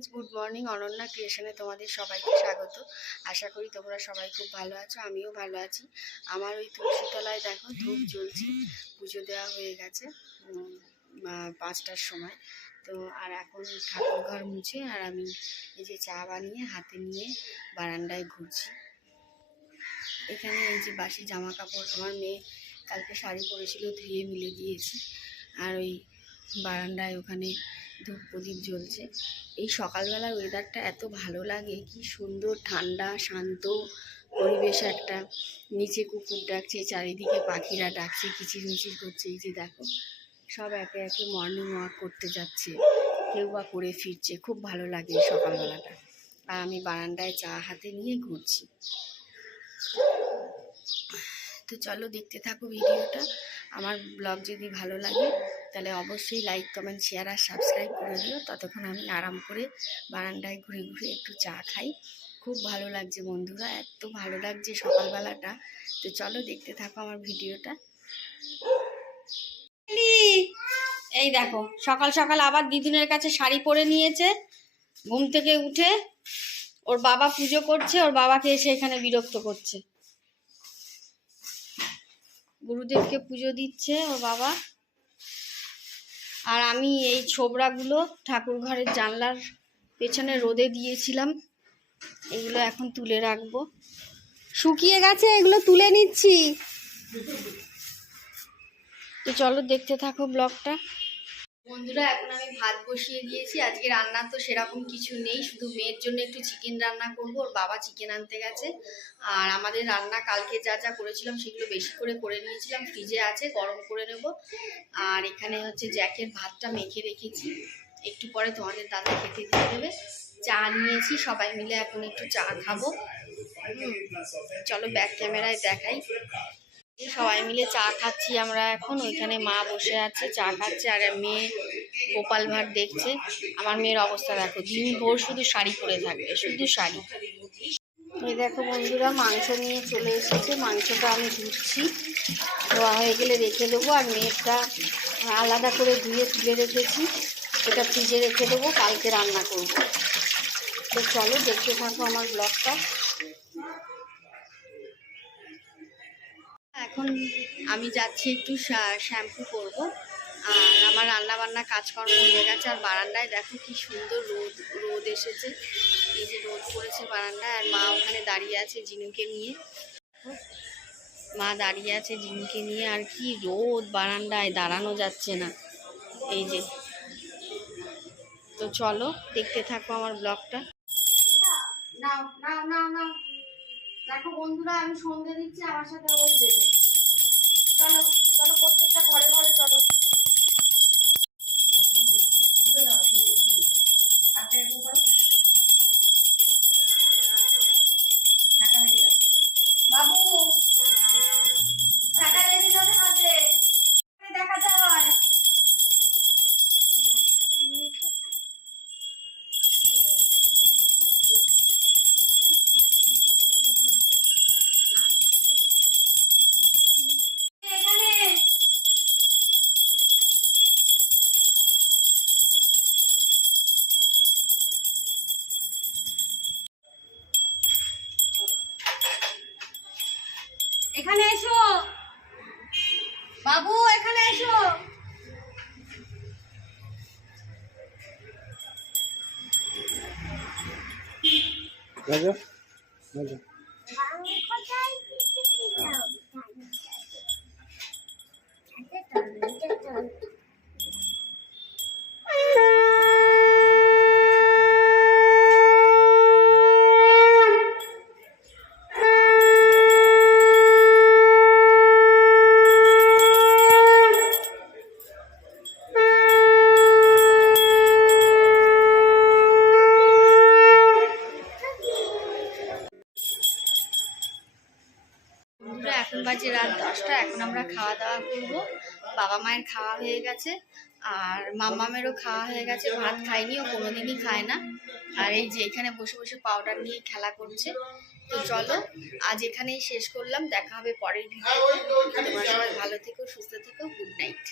Friends good morning Ananya ক্রিয়েশনে তোমাদের সবাইকে স্বাগত। আশা করি তোমরা সবাই খুব ভালো আছো, আমিও ভালো আছি। আমার ওই তুলসীতলায় দেখো, ধূপ জ্বলছে, পুজো দেওয়া হয়ে গেছে পাঁচটার সময়। তো, আর এখন ঠাকুর ঘর মুছে, আর আমি এই যে চা বানিয়ে হাতে নিয়ে বারান্দায় ঘুরছি। এখানে এই যে বাসি জামা কাপড় আমার মেয়ে কালকে শাড়ি পরেছিল, ধুয়ে মিলে দিয়েছি। আর ওই বারান্দায় ওখানে ধূপ প্রদীপ জ্বলছে। এই সকালবেলার ওয়েদারটা এত ভালো লাগে, কি সুন্দর ঠান্ডা, শান্ত পরিবেশ একটা। নিচে কুকুর ডাকছে, চারিদিকে পাখিরা ডাকছে কিচির মিচির করছে। এই যে দেখো, সব একে একে মর্নিং ওয়াক করতে যাচ্ছে। কেউ বা করে ফিরছে, খুব ভালো লাগে সকালবেলাটা। আর আমি বারান্দায় চা হাতে নিয়ে ঘুরছি। তো চলো দেখতে থাকো ভিডিওটা। আমার ব্লগ যদি ভালো লাগে, তাহলে অবশ্যই লাইক কমেন্ট শেয়ার আর সাবস্ক্রাইব করে দিও। ততক্ষণ আমি আরাম করে বারান্দায় ঘুরে ঘুরে একটু চা খাই। খুব ভালো লাগছে বন্ধুরা, এত ভালো লাগছে সকালবেলাটা। তো চলো দেখতে থাকো আমার ভিডিওটা। এই দেখো, সকাল সকাল আবার দিদুনের কাছে শাড়ি পরে নিয়েছে। ঘুম থেকে উঠে ওর বাবা পুজো করছে, ওর বাবাকে এসে এখানে বিরক্ত করছে। গুরুদেবকে পুজো দিচ্ছে ওর বাবা। আর আমি এই ছোবড়াগুলো ঠাকুর ঘরের জানলার পেছনে রোদে দিয়েছিলাম। এগুলো এখন তুলে রাখব। শুকিয়ে গেছে, এগুলো তুলে নিচ্ছি। তো চলো দেখতে থাকো ব্লগটা। বন্ধুরা, এখন আমি ভাত বসিয়ে দিয়েছি। আজকে রান্না তো সেরকম কিছু নেই, শুধু মেয়ের জন্য একটু চিকেন রান্না করব। ওর বাবা চিকেন আনতে গেছে। আর আমাদের রান্না কালকে যা যা করেছিলাম সেগুলো বেশি করে করে নিয়েছিলাম। ফ্রিজে আছে, গরম করে নেব। আর এখানে হচ্ছে জ্যাকের ভাতটা মেখে রেখেছি। একটু পরে তোমাদের দাদা খেতে দিয়ে দেবে। চা নিয়েছি, সবাই মিলে এখন একটু চা খাব। চলো ব্যাক ক্যামেরায় দেখাই। সবাই মিলে চা খাচ্ছি আমরা এখন। ওইখানে মা বসে আছে, চা খাচ্ছে, আর মেয়ে গোপাল ভাট দেখছে। আমার মেয়ের অবস্থা দেখো, দিন ভোর শুধু শাড়ি পরে থাকবে, শুধু শাড়ি। এই দেখো বন্ধুরা, মাংস নিয়ে চলে এসেছে, মাংসটা আমি ধুচ্ছি। ধোয়া হয়ে গেলে রেখে দেবো, আর মেয়েরটা আলাদা করে ধুয়ে তুলে রেখেছি। এটা ফ্রিজে রেখে দেবো, কালকে রান্না করব। তো চলো দেখতে থাকো আমার ব্লগটা। এখন আমি যাচ্ছি একটু শ্যাম্পু করব। আর আমার রান্না বান্না কাজকর্ম হয়ে গেছে। আর বারান্দায় দেখো কি সুন্দর রোদ রোদ এসেছে। এই যে রোদ পড়েছে বারান্দায়। আর মা ওখানে দাঁড়িয়ে আছে জিনুকে নিয়ে। মা দাঁড়িয়ে আছে জিনুকে নিয়ে। আর কি রোদ বারান্দায়, দাঁড়ানো যাচ্ছে না। এই যে। তো চলো, দেখতে থাকো আমার ব্লগটা। দেখো বন্ধুরা, আমি সন্ধে দিচ্ছি, আমার সাথে ও দেবে। চলো চলো প্রত্যেকটা ঘরে ঘরে চলো। ধুয়ে এখানে এসো। বাবু এখানে এসো। রাজা রাজা। বন্ধুরা এখন বাজে রাত দশটা, এখন আমরা খাওয়া দাওয়া করব। বাবা মায়ের খাওয়া হয়ে গেছে, আর মামামেরও খাওয়া হয়ে গেছে। ভাত খায়নি ও কোনোদিনই খায় না। আর এই যে এখানে বসে বসে পাউডার নিয়ে খেলা করছে। তো চলো, আজ এখানেই শেষ করলাম। দেখা হবে পরের ভিডিও তোমার সবাই ভালো থেকো, সুস্থ থেকো গুড নাইট